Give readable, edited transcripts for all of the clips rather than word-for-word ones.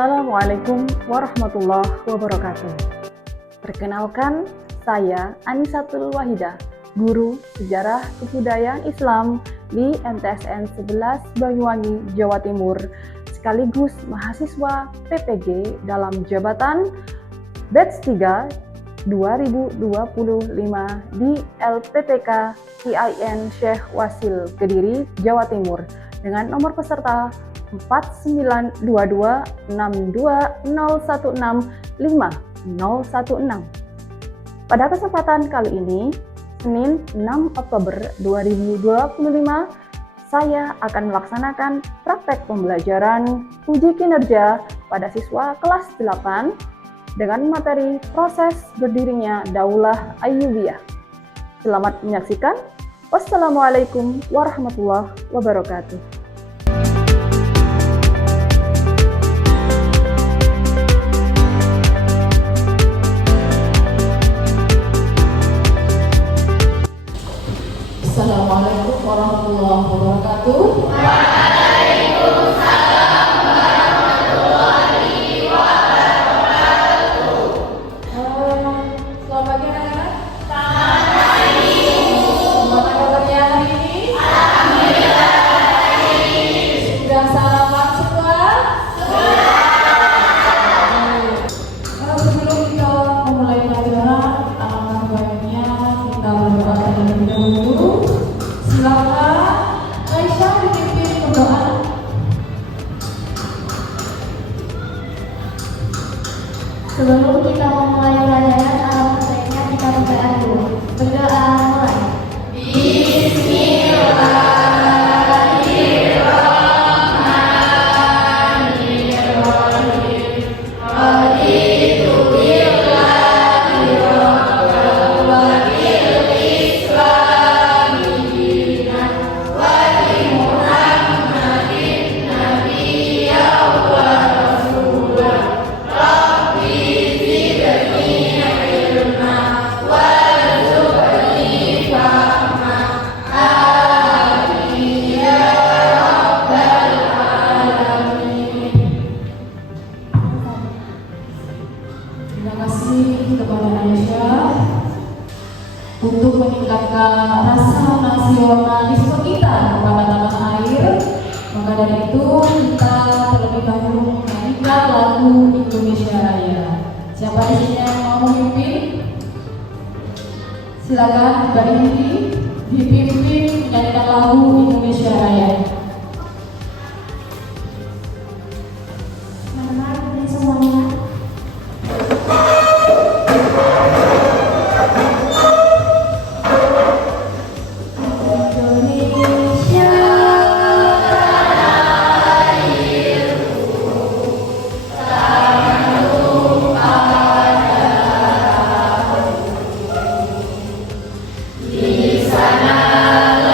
Assalamualaikum warahmatullahi wabarakatuh. Perkenalkan, saya Anisatul Wahidah, Guru Sejarah Kebudayaan Islam di MTSN 11 Banyuwangi, Jawa Timur, sekaligus mahasiswa PPG dalam jabatan Batch 3 2025 di LPPK IAIN Syekh Wasil Kediri, Jawa Timur dengan nomor peserta 492262016516. Pada kesempatan kali ini, Senin 6 Oktober 2025, saya akan melaksanakan praktek pembelajaran uji kinerja pada siswa kelas 8 dengan materi proses berdirinya Daulah Ayyubiyah. Selamat menyaksikan. Wassalamualaikum warahmatullahi wabarakatuh. Assalamualaikum warahmatullahi wabarakatuh. Waalaikumsalam warahmatullahi wabarakatuh. Selamat pagi anak-anak. Selamat pagi. Gimana kabarnya hari ini? Alhamdulillah baik. Sudah sarapan semua? Sebelum kita memulai pelajaran, alangkah baiknya kita berdoa terlebih dahulu. Silakan Aisyah dipimpin berdoa. Sebelum kita memulai pelajaran, alangkah baiknya kita berdoa dulu. Berdoa mulai. Terima kasih kepada Aisyah untuk meningkatkan rasa nasionalisme kita kepada tanah air. Maka dari itu kita terlebih dahulu menyanyikan lagu Indonesia Raya. Siapa di sini yang mau memimpin? Silakan Mbak Indi dipimpin menyanyikan lagu Indonesia Raya. Selamat pagi semuanya. Di sanalah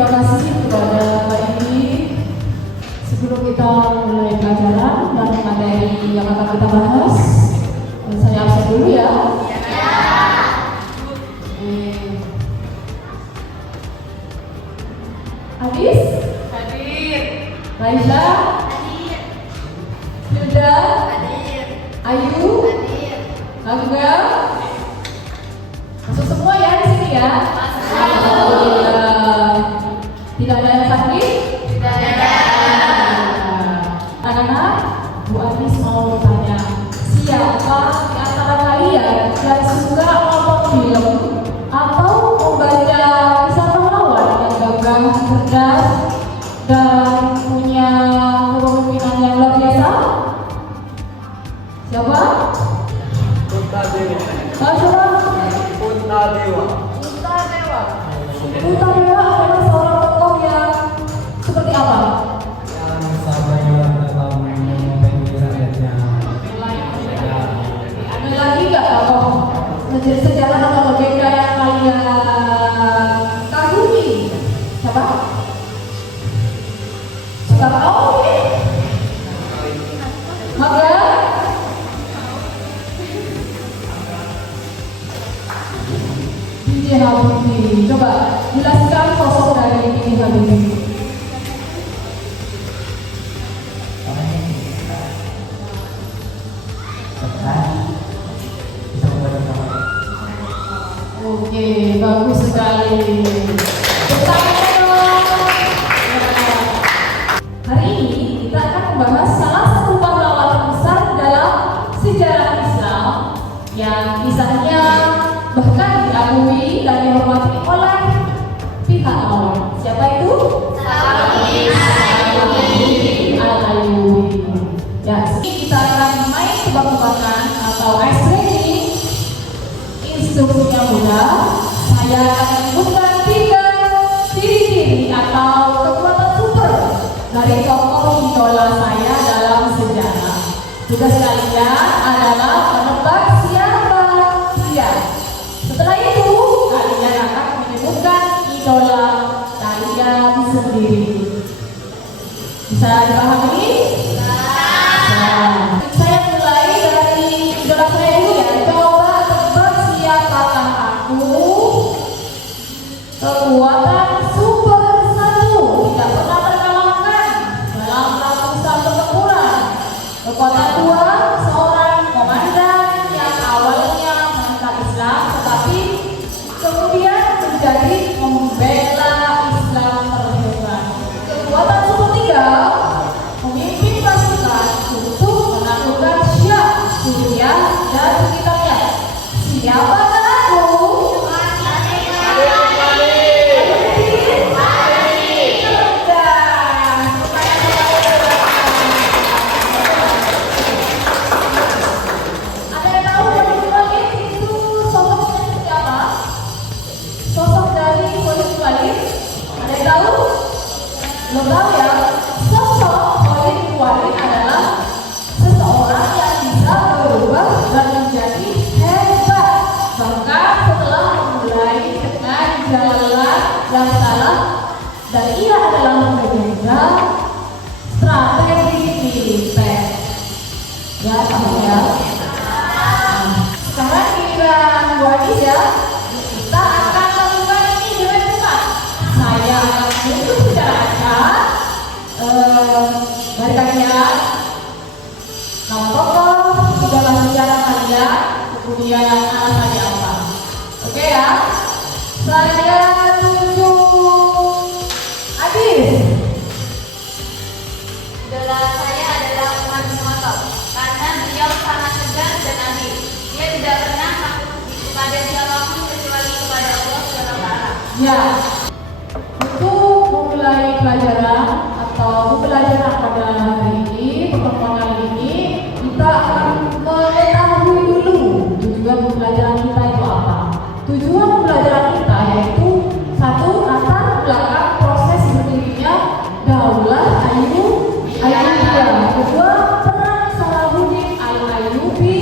terima kasih kepada Mbak Indi. Sebelum kita mulai pelajaran dan materi yang akan kita bahas, saya absen dulu ya. Adis? Hadir. Raisa? Hadir. Hilda? Hadir. Ayu? Hadir. Angga? Masuk semua ya di sini ya? Masuk. Alhamdulillah. Tidak ada yang sakit? Tidak ada. Anak-anak, Bu Adis mau bertanya, siapa di antara kalian yang suka nonton film atau membaca kisah pahlawan yang gagah, cerdas, dan punya kepemimpinan yang luar biasa? Siapa? Punta Dewa. Siapa? Punta Dewa. Punta Dewa. Punta Dewa adalah seorang tokoh yang seperti apa? Yang sabarnya dalam memimpin rakyatnya. Ada lagi nggak tokoh sejarah atau legenda yang kalian kagumi? Siapa? Soekarno mungkin? Maka B.J. Habibie. Coba jelaskan sosok dari B.J. Habibie. Oke, bagus sekali. Pertanyaan dong. Hari ini kita akan membahas salah satu pahlawan terbesar dalam sejarah Islam yang kisahnya bahkan diakui dan dihormati oleh pihak lawan. Siapa itu? Al-Ayyubi. Ya, kita akan main tebak-tebakan atau ice breaking. Instruksinya mudah. Saya akan menyebutkan 3 ciri-ciri atau kekuatan super dari tokoh idola saya dalam sejarah. Tugas kalian adalah menebak siapa dia. Setelah itu, kalian akan menyebutkan idola kalian sendiri. Bisa dipahami? Nah, saya mulai dari idola saya dulu ya. Coba tebak siapakah aku. Kekuatan super 1 tidak pernah terkalahkan dalam ratusan pertempuran. Kekuatan 2, seorang komandan yang awalnya menentang Islam tetapi kemudian menjadi membela Islam terhebat. Kekuatan super 3, memimpin pasukan untuk menaklukkan Syam, Suriah, dan sekitarnya. Siapakah aku? Ada yang tahu dari Walid itu sosoknya seperti apa? Sosok dari Walid. Ada yang tahu? Belum tahu ya? Sosok Walid adalah seseorang yang bisa berubah dan menjadi hebat. Bahkan setelah memulai dengan jalan yang salah, dan ia adalah legenda strategi militer. Ya, tahu ya. Sekarang giliran Bu Adis ya. Kita akan lakukan ini dengan cepat. Saya akan menunjuk secara acak dari kalian nama tokoh, dalam sejarah kalian, kemudian alasannya apa. Oke ya. Saya tunjuk Adis. Idola saya adalah Umar bin Khattab karena beliau sangat tegas dan adil. Dia tidak pernah takut kepada siapapun kecuali kepada Allah SWT. Ya, untuk memulai pelajaran atau pembelajaran pada hari ini, pertemuan kali ini, kita akan mengetahui dulu tujuan pembelajaran kita itu apa. Tujuan pembelajaran kita yaitu 1. Latar belakang proses berdirinya Daulah Ayyubiyah. 2. Peran Salahuddin Al-Ayyubi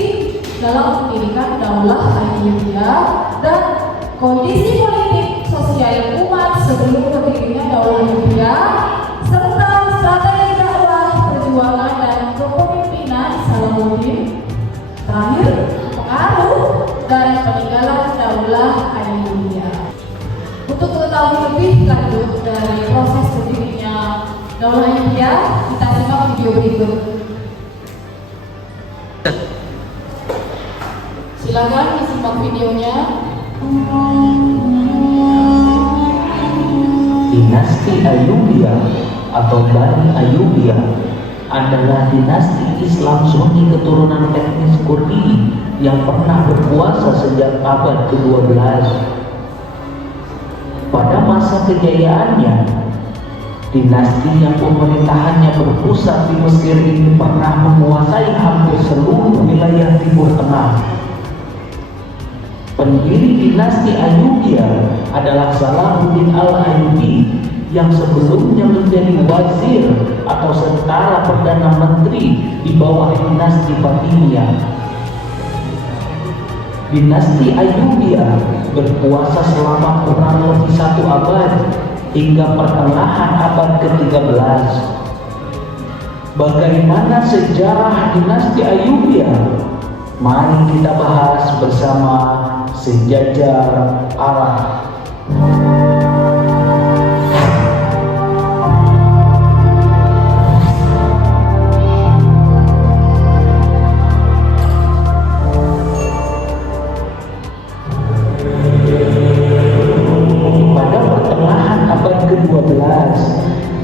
dalam mendirikan Daulah Ayyubiyah dan kondisi politik sosial umat sebelum berdirinya Ayyubiyah. Untuk mengetahui lebih lanjut dari proses berdirinya Daulah Ayyubiyah, kita simak video berikut. Silakan disimak videonya. Dinasti Ayyubiyah atau Bani Ayyubiyah adalah dinasti Islam Sunni keturunan etnis Kurdi yang pernah berkuasa sejak abad ke-12. Pada masa kejayaannya, dinasti yang pemerintahannya berpusat di Mesir ini pernah menguasai hampir seluruh wilayah Timur Tengah. Pendiri dinasti Ayyubiyah adalah Salahuddin Al-Ayyubi yang sebelumnya menjadi wazir atau setara perdana menteri di bawah dinasti Fatimiyah. Dinasti Ayyubiyah berkuasa selama kurang lebih 1 abad hingga pertengahan abad ke-13. Bagaimana sejarah dinasti Ayyubiyah? Mari kita bahas bersama Sejajar Arah.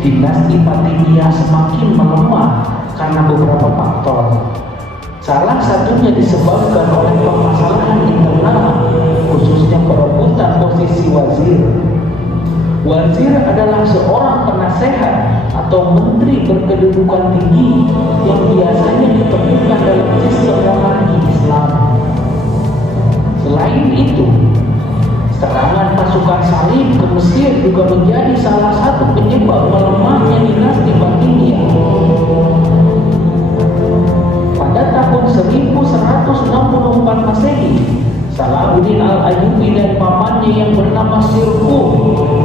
Dinasti Fatimiyah semakin melemah karena beberapa faktor. Salah satunya disebabkan oleh permasalahan internal, khususnya perebutan posisi wazir. Wazir adalah seorang penasehat atau menteri berkedudukan tinggi yang biasanya ditemukan dalam sistem monarki Islam. Selain itu, serangan pasukan Salib ke Mesir juga menjadi salah satu penyebab melemahnya dinasti Fatimiyah. Pada tahun 1164 Masehi, Salahuddin Al-Ayyubi dan pamannya yang bernama Sirkuh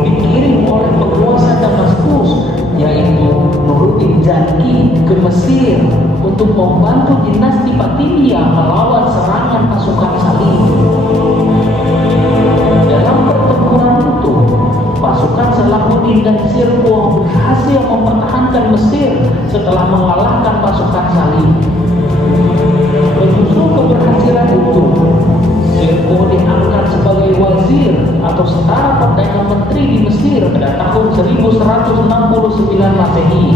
dikirim oleh penguasa Damaskus, yaitu Nuruddin Zanki, ke Mesir untuk membantu dinasti Fatimiyah melawan serangan pasukan Salib. Dalam pertempuran itu, pasukan Salahuddin dan Sirkuh berhasil mempertahankan Mesir setelah mengalahkan pasukan Salib. Menyusul keberhasilan itu, Sirkuh diangkat sebagai wazir atau setara perdana menteri di Mesir pada tahun 1169 Masehi.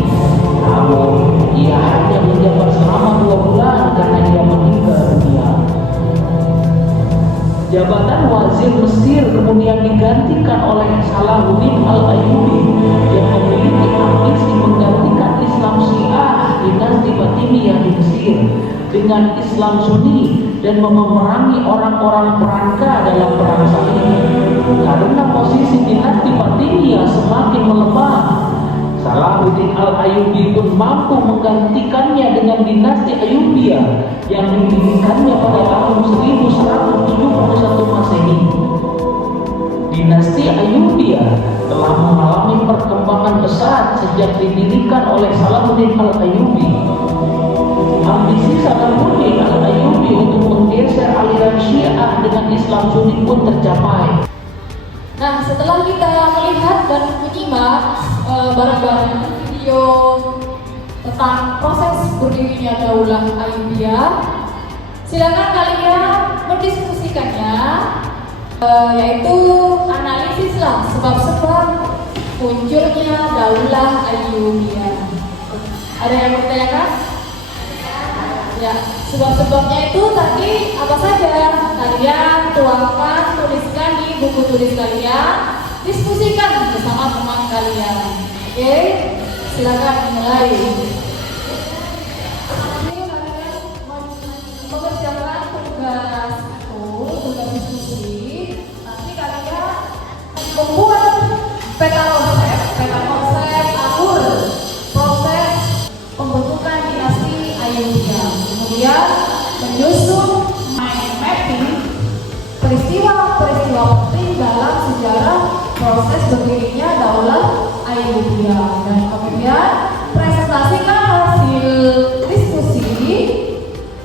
Namun, ia hanya menjabat selama 2 bulan karena ia meninggal dunia. Jabatan wazir Mesir kemudian digantikan oleh Salahuddin Al-Ayyubi yang memiliki ambisi menggantikan Islam Syiah dinasti Fatimiyah di Mesir dengan Islam Sunni dan memerangi orang-orang perangka dalam perang Salib. Karena posisi dinasti Fatimiyah semakin melemah, Salahuddin Al-Ayyubi pun mampu menggantikannya dengan dinasti Ayyubiyah yang didirikannya pada tahun 1171 Masehi. Dinasti Ayyubiyah telah mengalami perkembangan besar sejak didirikan oleh Salahuddin Al-Ayyubi. Ambisi Salahuddin Al-Ayyubi untuk menggeser aliran Syiah dengan Islam Sunni pun tercapai. Nah, setelah kita melihat dan menyimak bareng-bareng video tentang proses berdirinya Daulah Ayyubiyah, silakan kalian mendiskusikannya, yaitu analisis lah sebab-sebab munculnya Daulah Ayyubiyah. Ada yang bertanyakan? Ya, sebab-sebabnya itu tadi apa saja? Kalian tuangkan, tuliskan di buku tulis kalian, diskusikan bersama teman kalian. Oke, silakan mulai. Ini kalian mengerjakan tugas tugas diskusi. Nanti kalian membuat peta konsep alur proses pembentukan dinasti Ayyubiyah. Kemudian menyusun mind mapping peristiwa-peristiwa penting dalam sejarah proses berdirinya Daulah Ayyubiyah, dan kemudian presentasikan hasil diskusi,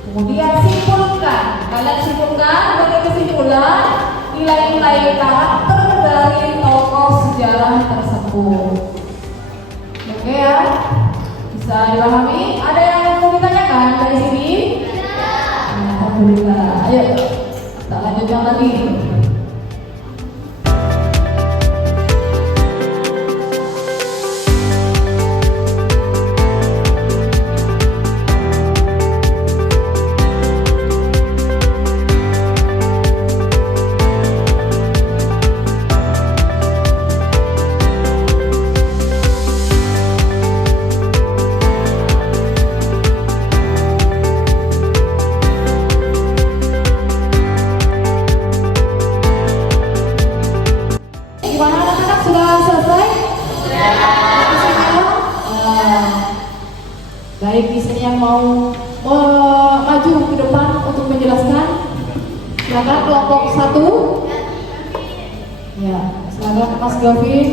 kemudian simpulkan. Kalian simpulkan, bagi kesimpulan nilai-nilai karakter dari tokoh sejarah tersebut. Oke ya, bisa dipahami? Ada yang mau ditanyakan dari sini? Alhamdulillah. Ayo, kita lanjutkan lagi. Gimana anak-anak, sudah selesai? Sudah. Baik, di sini yang mau maju ke depan untuk menjelaskan, silakan kelompok 1. Ya, silakan Mas Gavin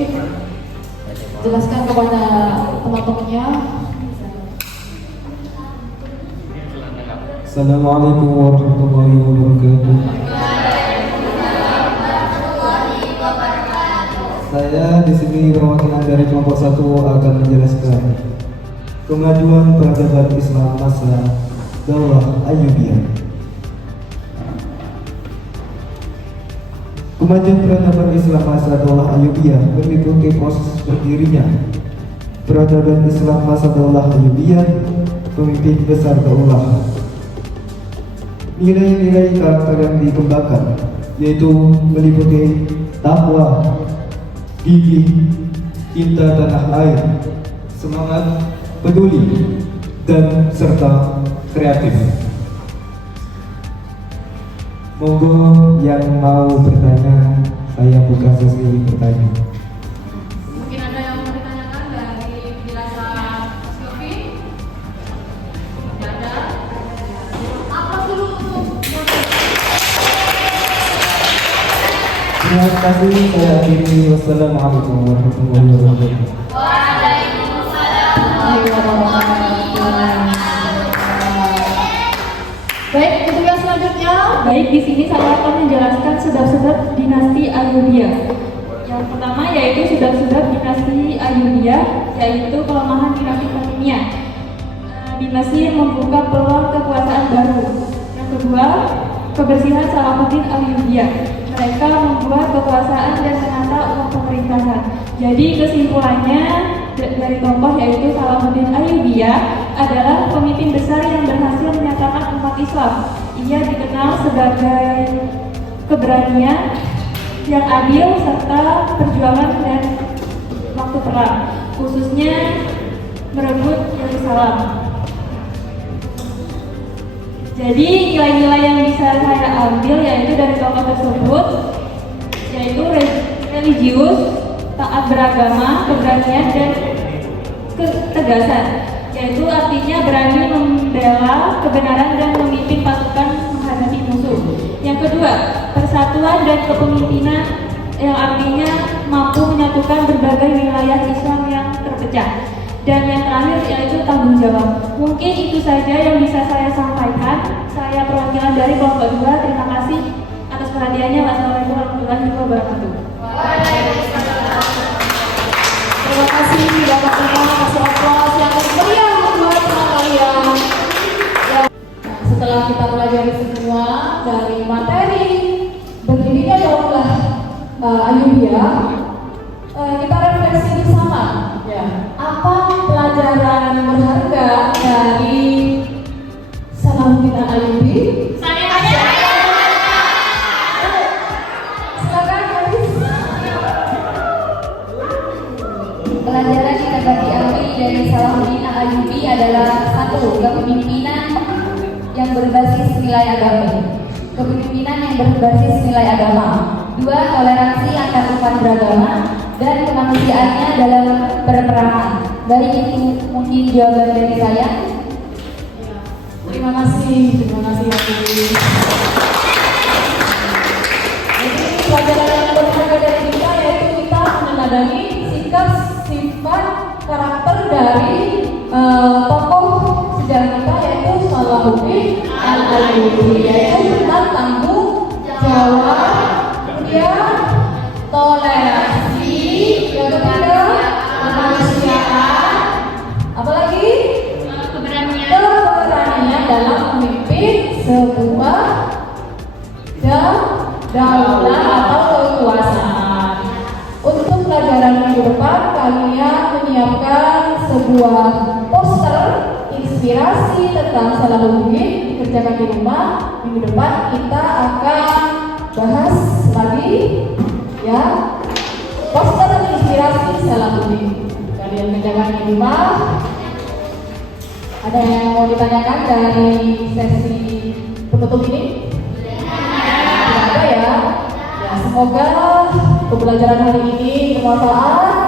jelaskan kepada teman-temannya. Assalamualaikum warahmatullahi wabarakatuh. Saya di sini perwakilan dari kelompok 1 akan menjelaskan kemajuan peradaban Islam masa Daulah Ayyubiyah. Kemajuan peradaban Islam masa Daulah Ayyubiyah mengikuti proses berdirinya peradaban Islam masa Daulah Ayyubiyah pemimpin besar daulah. Nilai-nilai karakter yang dikembangkan yaitu meliputi takwa, gigih, cinta tanah air, semangat, peduli, dan serta kreatif. Monggo yang mau bertanya, saya buka sesi bertanya. Mungkin ada yang mau ditanyakan dari penjelasan Mas Gavin? Tidak ada. Apa dulu untuk Terima kasih, saya akhiri. Wassalamualaikum warahmatullahi wabarakatuh. Baik, untuk yang selanjutnya. Baik, di sini saya akan menjelaskan sebab-sebab dinasti Ayyubiyah. Yang pertama yaitu sebab-sebab dinasti Ayyubiyah, yaitu pelemahan dinasti Fatimiyah. Di Mesir membuka peluang kekuasaan baru. Yang kedua, kebersihan Salahuddin Ayyubiyah. Mereka membuat kekuasaan dan menata uang pemerintahan. Jadi kesimpulannya dari tokoh yaitu Salahuddin Ayyubiyah adalah pemimpin besar yang berhasil menyatakan umat Islam. Ia dikenal sebagai keberanian yang adil serta perjuangan dan waktu perang, khususnya merebut Yerusalem. Jadi nilai-nilai yang bisa saya ambil yaitu dari tokoh tersebut yaitu religius, taat beragama, keberanian dan ketegasan, yaitu artinya berani membela kebenaran dan memimpin pasukan menghadapi musuh. Yang kedua, persatuan dan kepemimpinan yang artinya mampu menyatukan berbagai wilayah Islam yang terpecah. Dan yang terakhir yaitu tanggung jawab. Mungkin itu saja yang bisa saya sampaikan. Saya perwakilan dari kelompok 2. Terima kasih atas perhatiannya. Wassalamualaikum warahmatullahi wabarakatuh. Terima kasih Bapak-Bapak, kasih aplaus yang meriah buat teman kalian. Ya, setelah kita pelajari semua dari materi berdirinya Daulah Ayyubiyah, kita refleksi bersama. Ya, apa pelajaran berharga dari Salahuddin Ayyubi? Pelajaran yang dapat diambil dari Salahuddin Ayyubi adalah 1. Kepemimpinan yang berbasis nilai agama. Kepemimpinan yang berbasis nilai agama. 2. Toleransi antar umat beragama dan kemanusiaannya dalam berperangan. Baik, itu mungkin jawaban dari saya. Terima kasih Ayyubi. Jadi pelajaran yang berharga dari kita yaitu kita meneladani sifat karakter dari tokoh sejarah kita yaitu Salahuddin Al-Ayyubi, yaitu tentang tanggung jawab, kemudian toleransi, yang ketiga kemanusiaan, apalagi keberanian dalam memimpin sebuah daulah atau kekuasaan. Untuk pelajaran minggu depan, kalian menyiapkan sebuah poster inspirasi tentang Salahuddin, dikerjakan di rumah. Minggu depan kita akan bahas lagi ya poster inspirasi Salahuddin. Kalian kerjakan di rumah. Ada yang mau ditanyakan dari sesi penutup ini? Tidak ada ya? Ya, semoga pembelajaran hari ini bermanfaat.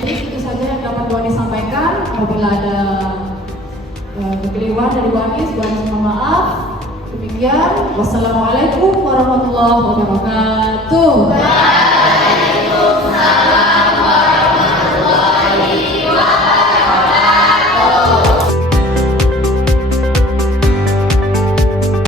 Itu saja yang dapat Bu Anis sampaikan. Apabila ada kekeliruan dari Bu Anis mohon maaf. Demikian, wassalamualaikum warahmatullahi wabarakatuh.